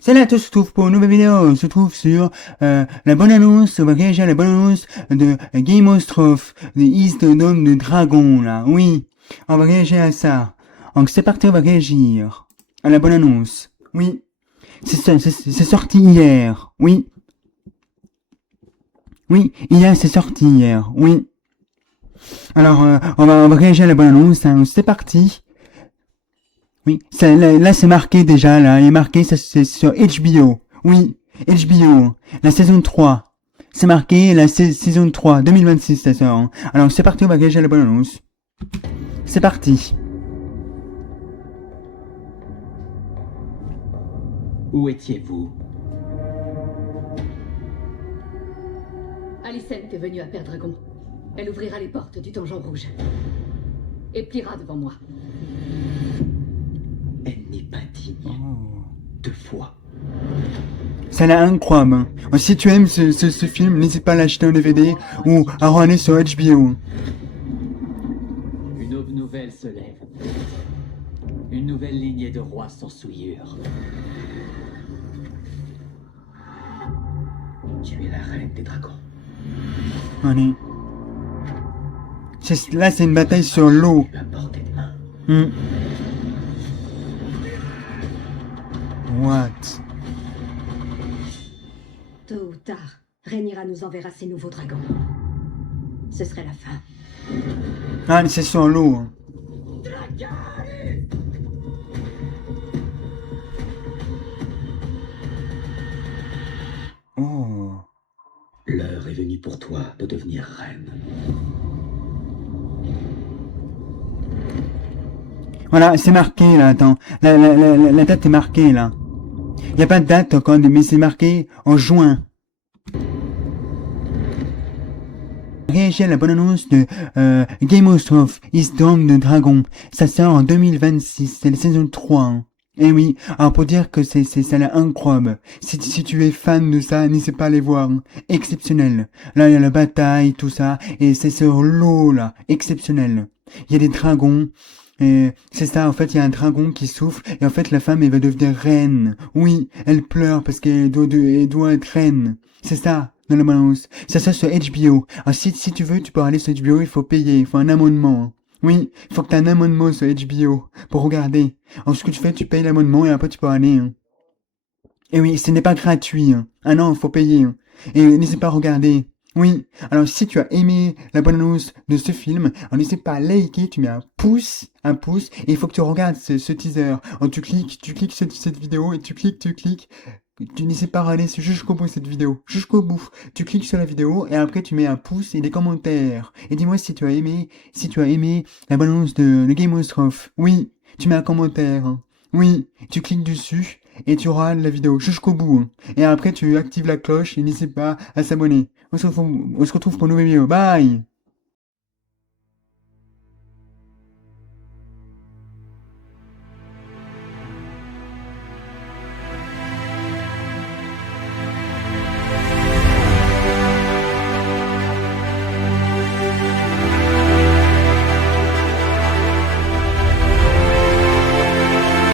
C'est là, tout se trouve pour une nouvelle vidéo. On se trouve sur la bonne annonce. On va réagir à la bonne annonce de Game of Thrones, de East Dome de Dragon, là. Oui, on va réagir à ça. Donc c'est parti, on va réagir à la bonne annonce. Oui, c'est sorti hier. Oui, oui, hier, c'est sorti hier. Oui. Alors, on va réagir à la bonne annonce. Hein. C'est parti. Oui, là c'est marqué déjà, là, il est marqué, ça c'est sur HBO. Oui, HBO, la saison 3. C'est marqué la saison 3, 2026, ça sort. Hein. Alors c'est parti, on va gager la bonne annonce. C'est parti. Où étiez-vous? Alicent est venue à Perdragon. Elle ouvrira les portes du donjon rouge. Et pliera devant moi. Elle n'est pas digne. Oh. 2 fois. Ça l'a incroyable. Hein. Si tu aimes ce film, n'hésite pas à l'acheter en DVD ou à regarder sur HBO. Une aube nouvelle se lève. Une nouvelle lignée de rois sans souillure. Tu es la reine des dragons. Allez. Là c'est une bataille sur l'eau. Tu as porté de main. What? Tôt ou tard, Rhaenyra nous enverra ses nouveaux dragons. Ce serait la fin. Ah, c'est sur l'eau. Hein. Oh. L'heure est venue pour toi de devenir reine. Voilà, c'est marqué là, attends. La date est marquée là. Il n'y a pas de date encore, mais c'est marqué en juin. Réagir à la bonne annonce de Game of Thrones, East Dome de Dragon. Ça sort en 2026, c'est la saison 3. Hein. Et oui, alors pour dire que ça l'a incroyable. Si tu es fan de ça, n'hésite pas à aller voir. Hein. Exceptionnel. Là, il y a la bataille, tout ça, et c'est sur l'eau là, exceptionnel. Il y a des dragons. Et c'est ça, en fait, il y a un dragon qui souffle, et en fait, la femme, elle va devenir reine. Oui, elle pleure parce qu'elle doit être reine. C'est ça, dans la balance. Ça sur HBO. Alors, si tu veux, tu peux aller sur HBO, il faut payer, il faut un abonnement. Hein. Oui, il faut que tu aies un abonnement sur HBO pour regarder. Alors, ce que tu fais, tu payes l'abonnement, et après, tu peux aller. Hein. Et oui, ce n'est pas gratuit. Hein. Ah non, il faut payer. Hein. Et n'hésite pas à regarder. Oui, alors si tu as aimé la bonne annonce de ce film, alors n'hésite pas à liker, tu mets un pouce, et il faut que tu regardes ce teaser. Alors tu cliques sur cette vidéo, et tu cliques, tu n'hésites pas à aller jusqu'au bout de cette vidéo, jusqu'au bout. Tu cliques sur la vidéo, et après tu mets un pouce et des commentaires. Et dis-moi si tu as aimé la bonne annonce de Game of Thrones. Oui, tu mets un commentaire. Hein. Oui, tu cliques dessus, et tu auras la vidéo jusqu'au bout. Hein. Et après tu actives la cloche, et n'hésite pas à s'abonner. On se retrouve pour une nouvelle vidéo. Bye!